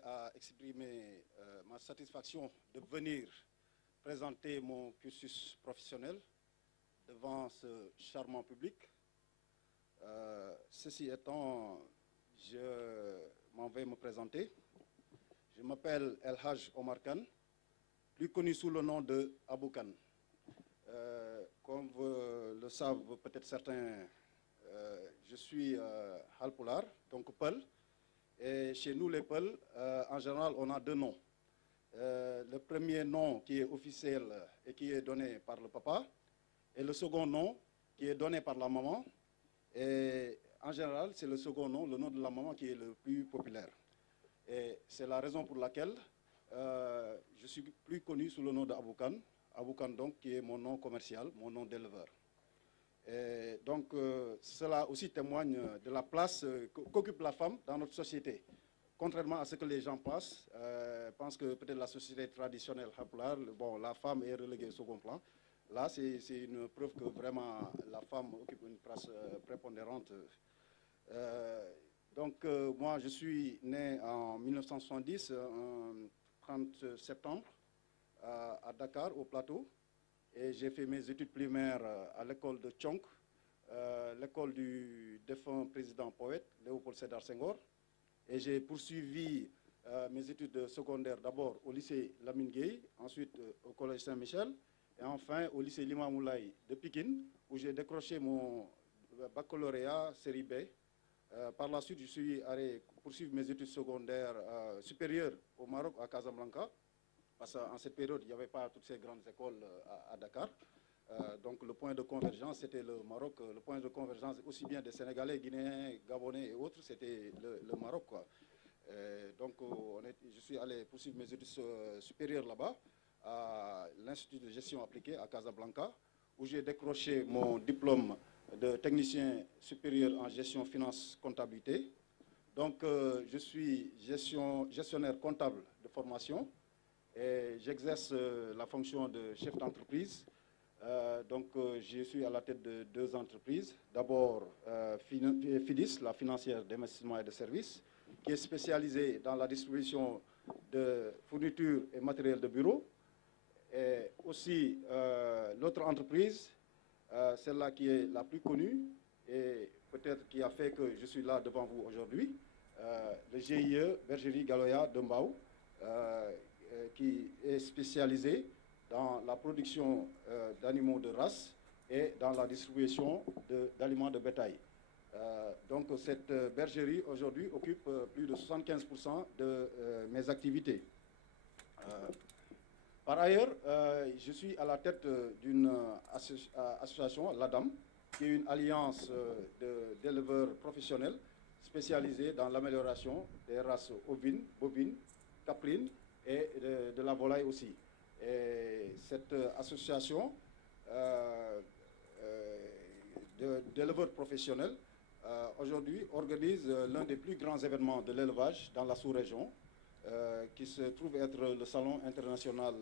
tenais à exprimer ma satisfaction de venir présenter mon cursus professionnel devant ce charmant public. Ceci étant, je m'en vais me présenter. Je m'appelle El Hadj Omar Kane, plus connu sous le nom de Abou Kane. Comme le savent peut-être certains, je suis Halpulaar, donc Peul. Et chez nous, les Peuls, en général, on a deux noms. Le premier nom qui est officiel et qui est donné par le papa, et le second nom qui est donné par la maman. Et en général, c'est le second nom, le nom de la maman, qui est le plus populaire. Et c'est la raison pour laquelle je suis plus connu sous le nom d'Abou Kane. Abou Kane, donc, qui est mon nom commercial, mon nom d'éleveur. Et donc, cela aussi témoigne de la place qu'occupe la femme dans notre société. Contrairement à ce que les gens pensent que peut-être la société traditionnelle Halpulaar, bon, la femme est reléguée au second plan. Là, c'est une preuve que vraiment la femme occupe une place prépondérante. Moi, je suis né en 1970, en 30 septembre, à Dakar, au Plateau. Et j'ai fait mes études primaires à l'école de Tchonk, l'école du défunt président poète Léopold Sédar Senghor. Et j'ai poursuivi mes études secondaires d'abord au lycée Lamine Gueye, ensuite au collège Saint-Michel, et enfin au lycée Limamoulaye de Pikine, où j'ai décroché mon baccalauréat série B. Par la suite, je suis allé poursuivre mes études secondaires supérieures au Maroc, à Casablanca. Parce qu'en cette période, il n'y avait pas toutes ces grandes écoles à Dakar. Donc le point de convergence, c'était le Maroc. Le point de convergence, aussi bien des Sénégalais, Guinéens, Gabonais et autres, c'était le Maroc, quoi. Je suis allé poursuivre mes études supérieures là-bas, à l'Institut de gestion appliquée à Casablanca, où j'ai décroché mon diplôme de technicien supérieur en gestion, finance, comptabilité. Donc je suis gestionnaire comptable de formation. Et j'exerce la fonction de chef d'entreprise. Je suis à la tête de deux entreprises. D'abord, FIDIS, la financière d'investissement et de services, qui est spécialisée dans la distribution de fournitures et matériel de bureau. Et aussi, l'autre entreprise, celle-là qui est la plus connue et peut-être qui a fait que je suis là devant vous aujourd'hui, le GIE Bergerie Galoya de Mbao, qui est spécialisé dans la production d'animaux de race et dans la distribution d'aliments de bétail. Donc cette bergerie aujourd'hui occupe plus de 75% de mes activités. Par ailleurs, je suis à la tête d'une association, l'ADAM, qui est une alliance d'éleveurs professionnels spécialisés dans l'amélioration des races ovines, bovines, caprines, et de la volaille aussi. Et cette association d'éleveurs professionnels aujourd'hui organise l'un des plus grands événements de l'élevage dans la sous-région, qui se trouve être le Salon international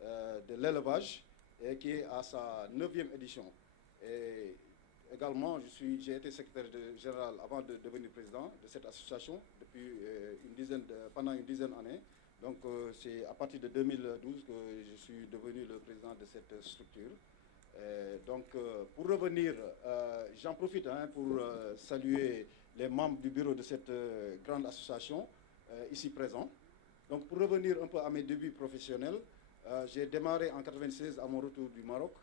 de l'élevage et qui est à sa 9e édition. Et également, j'ai été secrétaire général avant de devenir président de cette association depuis pendant une dizaine d'années. Donc c'est à partir de 2012 que je suis devenu le président de cette structure. Pour revenir, j'en profite pour saluer les membres du bureau de cette grande association ici présents. Donc pour revenir un peu à mes débuts professionnels, j'ai démarré en 1996 à mon retour du Maroc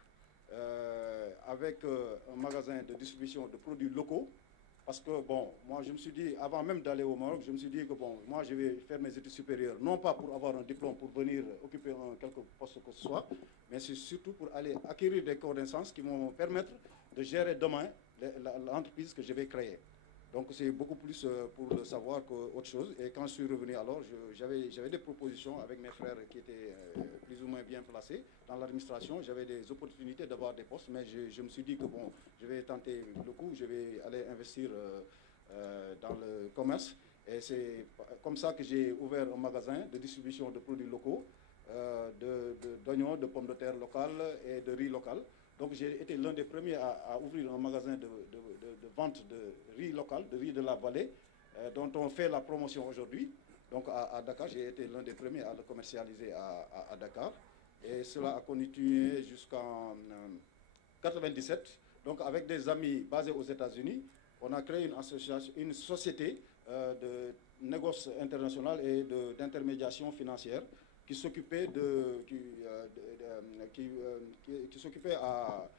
avec un magasin de distribution de produits locaux. Parce que, bon, moi, je me suis dit, avant même d'aller au Maroc, je me suis dit que, bon, moi, je vais faire mes études supérieures, non pas pour avoir un diplôme, pour venir occuper quelque poste que ce soit, mais c'est surtout pour aller acquérir des connaissances qui vont me permettre de gérer demain l'entreprise que je vais créer. Donc, c'est beaucoup plus pour le savoir qu'autre chose. Et quand je suis revenu, alors, j'avais des propositions avec mes frères qui étaient plus ou moins bien placés dans l'administration. J'avais des opportunités d'avoir des postes, mais je me suis dit que, bon, je vais tenter le coup, je vais aller investir dans le commerce. Et c'est comme ça que j'ai ouvert un magasin de distribution de produits locaux, d'oignons, de pommes de terre locales et de riz local. Donc j'ai été l'un des premiers à ouvrir un magasin de vente de riz local, de riz de la vallée, dont on fait la promotion aujourd'hui. Donc à Dakar, j'ai été l'un des premiers à le commercialiser à Dakar. Et cela a continué jusqu'en 1997. Donc avec des amis basés aux États-Unis, on a créé une société de négoce international et d'intermédiation financière qui s'occupait qui s'occupait à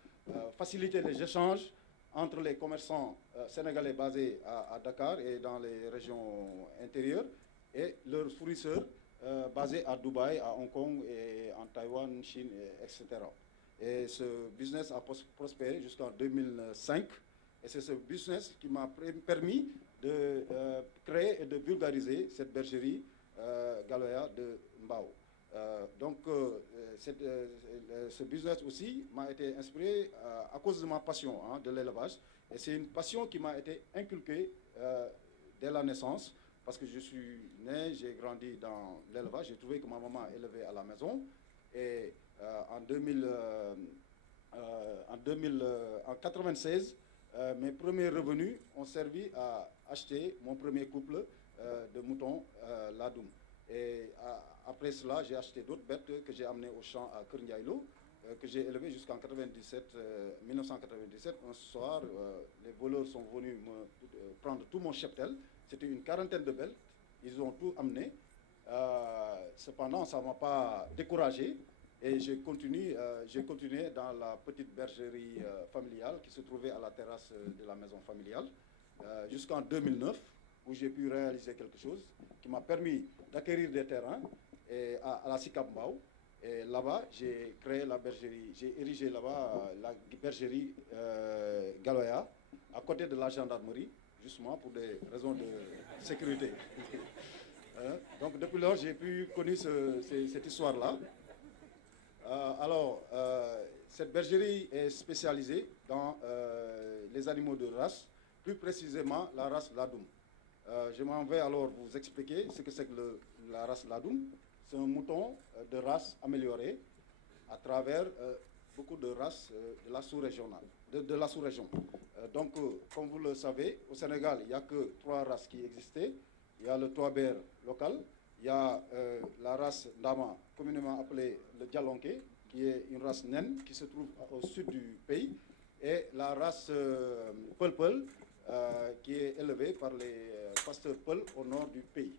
faciliter les échanges entre les commerçants sénégalais basés à Dakar et dans les régions intérieures et leurs fournisseurs basés à Dubaï, à Hong Kong et en Taïwan, Chine, etc. Et ce business a prospéré jusqu'en 2005. Et c'est ce business qui m'a permis de créer et de vulgariser cette bergerie Galoya de Mbao. Ce business aussi m'a été inspiré à cause de ma passion de l'élevage. Et c'est une passion qui m'a été inculquée dès la naissance, parce que je suis né, j'ai grandi dans l'élevage. J'ai trouvé que ma maman élevait à la maison. Et en 1996, mes premiers revenus ont servi à acheter mon premier couple de moutons Ladoum. Et après cela, j'ai acheté d'autres bêtes que j'ai amenées au champ à Kernyaïlo, que j'ai élevées jusqu'en 1997. Un soir, les voleurs sont venus me prendre tout mon cheptel. C'était une quarantaine de bêtes. Ils ont tout amené. Cependant, ça ne m'a pas découragé. Et j'ai continué dans la petite bergerie familiale qui se trouvait à la terrasse de la maison familiale jusqu'en 2009, où j'ai pu réaliser quelque chose qui m'a permis d'acquérir des terrains à la SICAP Mbao. Et là-bas, j'ai créé la bergerie, j'ai érigé là-bas la bergerie Galoya, à côté de la gendarmerie, justement pour des raisons de sécurité. Donc depuis lors, j'ai pu connaître cette histoire-là. Cette bergerie est spécialisée dans les animaux de race, plus précisément la race Ladoum. Je m'en vais alors vous expliquer ce que c'est que la race Ladoum. C'est un mouton de race améliorée à travers beaucoup de races de la sous-région. Comme vous le savez, au Sénégal, il n'y a que 3 races qui existaient. Il y a le Touaber local, il y a la race Ndama, communément appelée le Djalonké, qui est une race naine qui se trouve au sud du pays, et la race Peul, qui est élevée par les pasteurs Peul au nord du pays.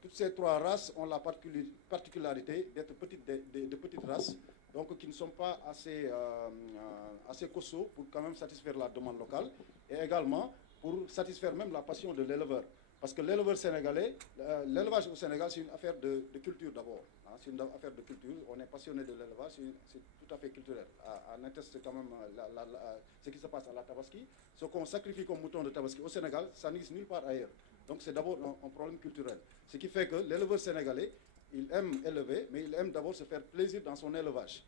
Toutes ces 3 races ont la particularité d'être de petites races, donc qui ne sont pas assez costauds pour quand même satisfaire la demande locale, et également pour satisfaire même la passion de l'éleveur. Parce que l'éleveur sénégalais, l'élevage au Sénégal, c'est une affaire de culture d'abord. C'est une affaire de culture. On est passionné de l'élevage, c'est tout à fait culturel. On atteste quand même ce qui se passe à la Tabaski. Ce qu'on sacrifie comme mouton de Tabaski au Sénégal, ça n'existe nulle part ailleurs. Donc c'est d'abord un problème culturel. Ce qui fait que l'éleveur sénégalais, il aime élever, mais il aime d'abord se faire plaisir dans son élevage.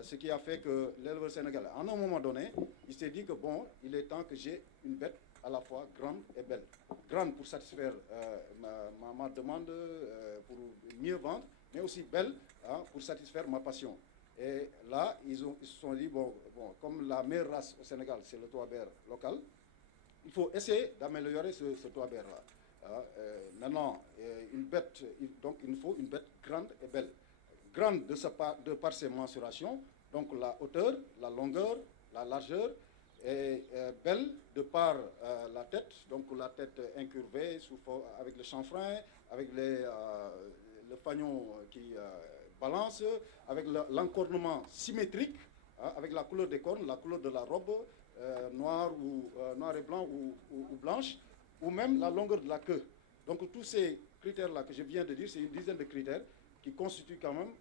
Ce qui a fait que l'éleveur sénégalais, à un moment donné, il s'est dit que bon, il est temps que j'ai une bête à la fois grande et belle. Grande pour satisfaire ma demande, pour mieux vendre, mais aussi belle pour satisfaire ma passion. Et là, ils se sont dit, bon, comme la meilleure race au Sénégal, c'est le Touaber local, il faut essayer d'améliorer ce Touaber-là. Maintenant, donc il nous faut une bête grande et belle. Grande de par ses mensurations, donc la hauteur, la longueur, la largeur, et belle de par la tête, donc la tête incurvée avec le chanfrein, avec le fanion qui balance, avec l'encornement symétrique, avec la couleur des cornes, la couleur de la robe, noir et blanc ou blanche, ou même la longueur de la queue. Donc tous ces critères-là que je viens de dire, c'est une dizaine de critères qui constituent quand même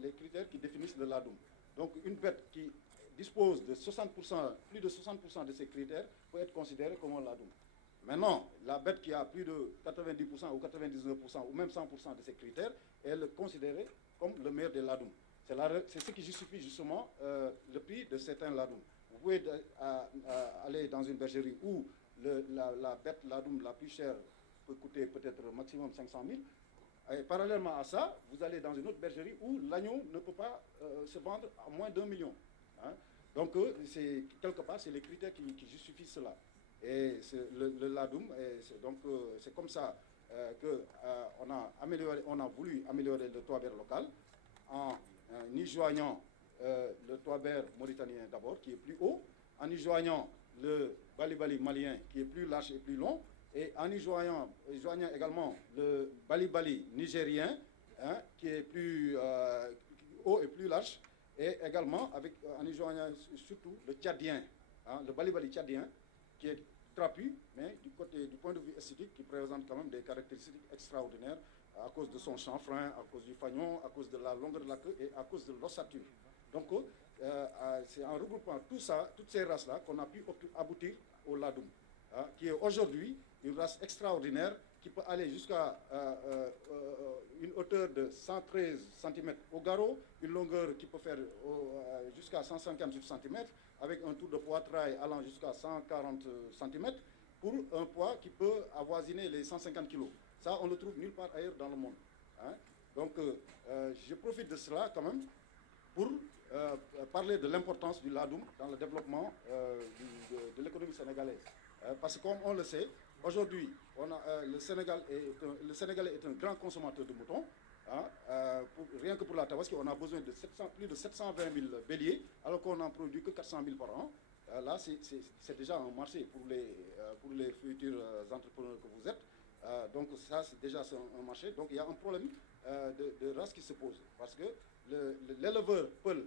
les critères qui définissent le Ladoum. Donc une bête qui dispose de 60%, plus de 60% de ces critères peut être considérée comme un Ladoum. Maintenant, la bête qui a plus de 90% ou 99% ou même 100% de ces critères, elle est considérée comme le meilleur des Ladoum. C'est ce qui justifie justement le prix de certains Ladoum. Vous pouvez aller dans une bergerie où la bête Ladoum la plus chère peut coûter peut-être maximum 500 000. Et parallèlement à ça, vous allez dans une autre bergerie où l'agneau ne peut pas se vendre à moins d'1 million. Donc, quelque part, c'est les critères qui justifient cela. Et le Ladoum, c'est comme ça on a voulu améliorer le toit local en y joignant le toit mauritanien d'abord, qui est plus haut, en y joignant le bali-bali malien, qui est plus large et plus long, et en y joignant également le bali-bali nigérien, hein, qui est plus haut et plus large, et également en y joignant surtout le tchadien, hein, le bali-bali tchadien, qui est trapu, mais du point de vue esthétique, qui présente quand même des caractéristiques extraordinaires à cause de son chanfrein, à cause du fanion, à cause de la longueur de la queue et à cause de l'ossature. Donc, c'est en regroupant tout ça, toutes ces races-là, qu'on a pu aboutir au ladoum, hein, qui est aujourd'hui une race extraordinaire qui peut aller jusqu'à une hauteur de 113 cm au garrot, une longueur qui peut faire jusqu'à 158 cm, avec un tour de poitrail allant jusqu'à 140 cm, pour un poids qui peut avoisiner les 150 kg. Ça, on le trouve nulle part ailleurs dans le monde. Hein. Donc, je profite de cela quand même pour parler de l'importance du ladoum dans le développement de l'économie sénégalaise. Parce que comme on le sait, aujourd'hui, le Sénégalais est un grand consommateur de moutons. Hein, rien que pour la tabaski, on a besoin de plus de 720 000 béliers, alors qu'on n'en produit que 400 000 par an. Là, c'est déjà un marché pour les futurs entrepreneurs que vous êtes. Donc ça, c'est déjà un marché. Donc il y a un problème de race qui se pose. Parce que l'éleveur Peul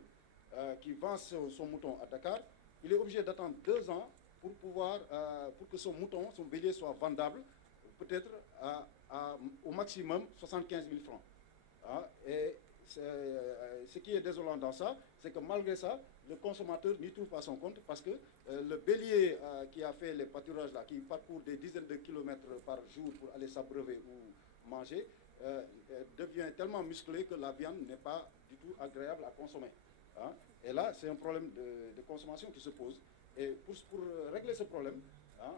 qui vend son mouton à Dakar, il est obligé d'attendre 2 ans pour que son mouton, son bélier soit vendable, peut-être au maximum 75 000 francs. Et ce qui est désolant dans ça, c'est que malgré ça, le consommateur n'y trouve pas son compte parce que le bélier qui a fait les pâturages là, qui parcourt des dizaines de kilomètres par jour pour aller s'abreuver ou manger, devient tellement musclé que la viande n'est pas du tout agréable à consommer. Hein. Et là, c'est un problème de consommation qui se pose. Et pour régler ce problème, hein,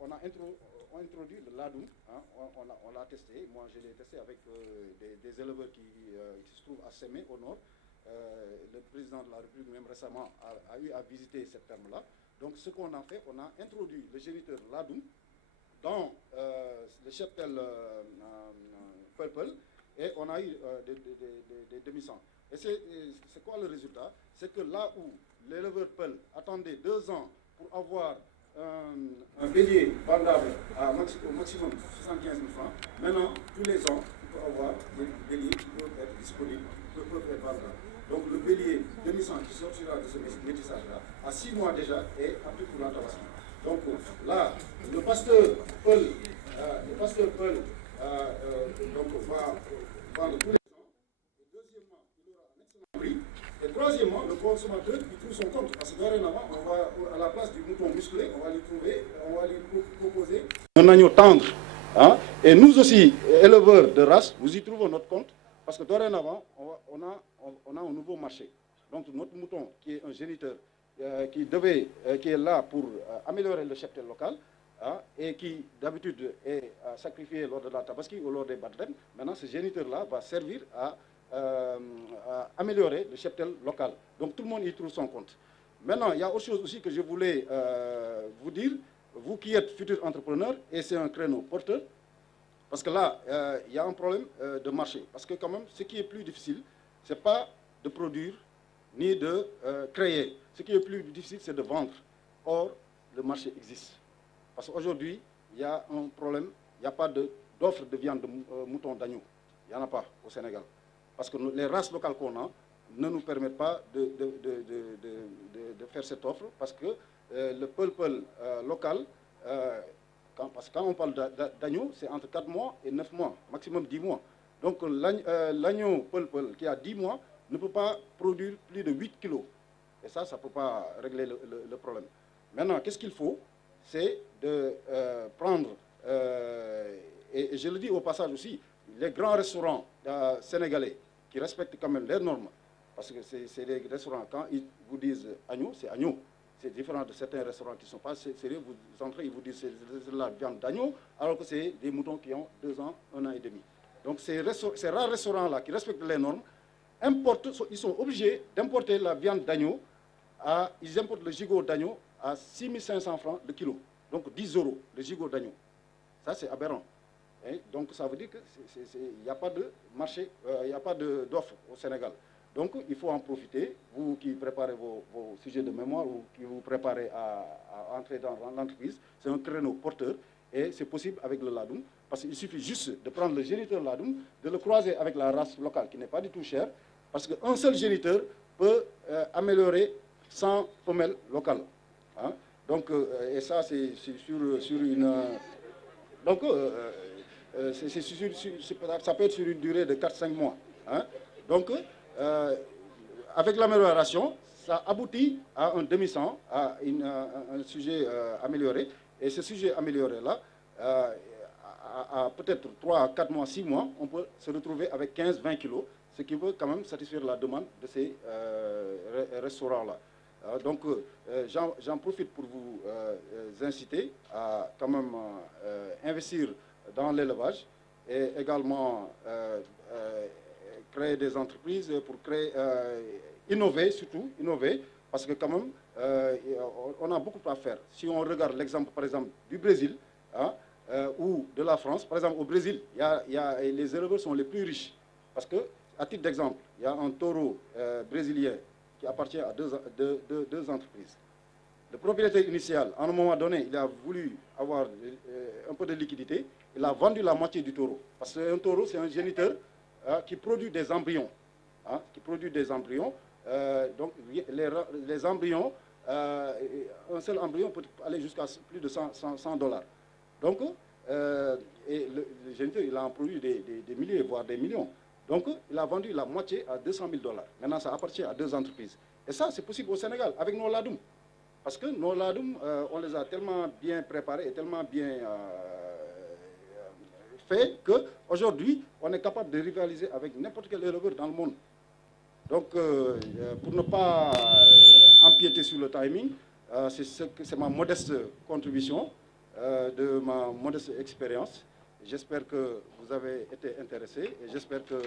on a introduit le ladoum, hein, on l'a testé. Moi, je l'ai testé avec des éleveurs qui se trouvent à Sémé, au nord. Le président de la République, même récemment, a eu à visiter cette ferme-là. Donc, ce qu'on a fait, on a introduit le géniteur ladoum dans le cheptel Peul, et on a eu des demi-sangs. Et c'est quoi le résultat? C'est que là où l'éleveur Peul attendait 2 ans pour avoir un bélier vendable au maximum 75 000 francs, maintenant, tous les ans, il peut avoir des béliers qui peuvent être disponibles, qui peuvent être vendables. Donc le bélier demi-sang qui sortira de ce métissage-là, à 6 mois déjà, est apte pour la tabaski. Donc là, le pasteur Peul va vendre tous les ans. Et deuxièmement, il aura un excellent prix. Et troisièmement, le consommateur il trouve son compte. Parce que dorénavant, à la place du mouton musclé, on va lui proposer un agneau tendre. Hein? Et nous aussi, éleveurs de race, nous y trouvons notre compte. Parce que dorénavant, on a un nouveau marché. Donc notre mouton, qui est un géniteur, qui est là pour améliorer le cheptel local, hein, et qui d'habitude est sacrifié lors de la tabaski ou lors des baptêmes, maintenant ce géniteur-là va servir à améliorer le cheptel local. Donc tout le monde y trouve son compte. Maintenant, il y a autre chose aussi que je voulais vous dire, vous qui êtes futurs entrepreneurs, et c'est un créneau porteur, parce que là, il y a un problème de marché. Parce que quand même, ce qui est plus difficile, ce n'est pas de produire ni de créer. Ce qui est plus difficile, c'est de vendre. Or, le marché existe. Parce qu'aujourd'hui, il y a un problème, il n'y a pas d'offre de viande de mouton d'agneau. Il n'y en a pas au Sénégal. Parce que les races locales qu'on a ne nous permettent pas de faire cette offre. Parce que le peul local, parce que quand on parle d'agneau, c'est entre 4 mois et 9 mois, maximum 10 mois. Donc l'agneau peul qui a 10 mois ne peut pas produire plus de 8 kilos. Et ça ne peut pas régler le problème. Maintenant, qu'est-ce qu'il faut? C'est de prendre, et je le dis au passage aussi, les grands restaurants sénégalais qui respectent quand même les normes, parce que c'est des restaurants, quand ils vous disent agneau, c'est agneau. C'est différent de certains restaurants qui ne sont pas sérieux. Vous entrez, ils vous disent c'est la viande d'agneau, alors que c'est des moutons qui ont 2 ans, 1 an et demi. Donc ces rares restaurants-là qui respectent les normes, ils sont obligés d'importer la viande d'agneau, ils importent le gigot d'agneau à 6 500 francs le kilo, donc 10 € le gigot d'agneau. Ça, c'est aberrant. Et donc, ça veut dire qu'il n'y a pas de marché, il n'y a pas d'offre au Sénégal. Donc, il faut en profiter, vous qui préparez vos sujets de mémoire ou qui vous préparez à entrer dans l'entreprise. C'est un créneau porteur et c'est possible avec le ladoum parce qu'il suffit juste de prendre le géniteur ladoum, de le croiser avec la race locale qui n'est pas du tout chère parce qu'un seul géniteur peut améliorer 100 femelles locales. Hein? Donc, et ça, c'est sur une... donc, ça peut être sur une durée de 4-5 mois. Hein? Donc, avec l'amélioration, ça aboutit à un demi-sang, à un sujet amélioré. Et ce sujet amélioré-là, à peut-être 3, 4 mois, 6 mois, on peut se retrouver avec 15-20 kilos, ce qui peut quand même satisfaire la demande de ces restaurants-là. Donc, j'en profite pour vous inciter à quand même investir dans l'élevage et également créer des entreprises pour innover, surtout innover, parce que quand même, on a beaucoup à faire. Si on regarde l'exemple, par exemple, du Brésil hein, ou de la France, par exemple, au Brésil, les éleveurs sont les plus riches. Parce que, à titre d'exemple, il y a un taureau brésilien qui appartient à deux entreprises. Le propriétaire initial, à un moment donné, il a voulu avoir un peu de liquidité. Il a vendu la moitié du taureau. Parce qu'un taureau, c'est un géniteur qui produit des embryons. Hein, qui produit des embryons. Donc, les embryons, un seul embryon peut aller jusqu'à plus de $100. Donc, et le géniteur, il a en produit des milliers, voire des millions. Donc, il a vendu la moitié à $200 000. Maintenant, ça appartient à deux entreprises. Et ça, c'est possible au Sénégal, avec nos ladoum. Parce que nos ladoum, on les a tellement bien préparés et tellement bien faits qu'aujourd'hui, on est capable de rivaliser avec n'importe quel éleveur dans le monde. Donc, pour ne pas empiéter sur le timing, c'est ma modeste contribution, de ma modeste expérience. J'espère que vous avez été intéressés et j'espère que...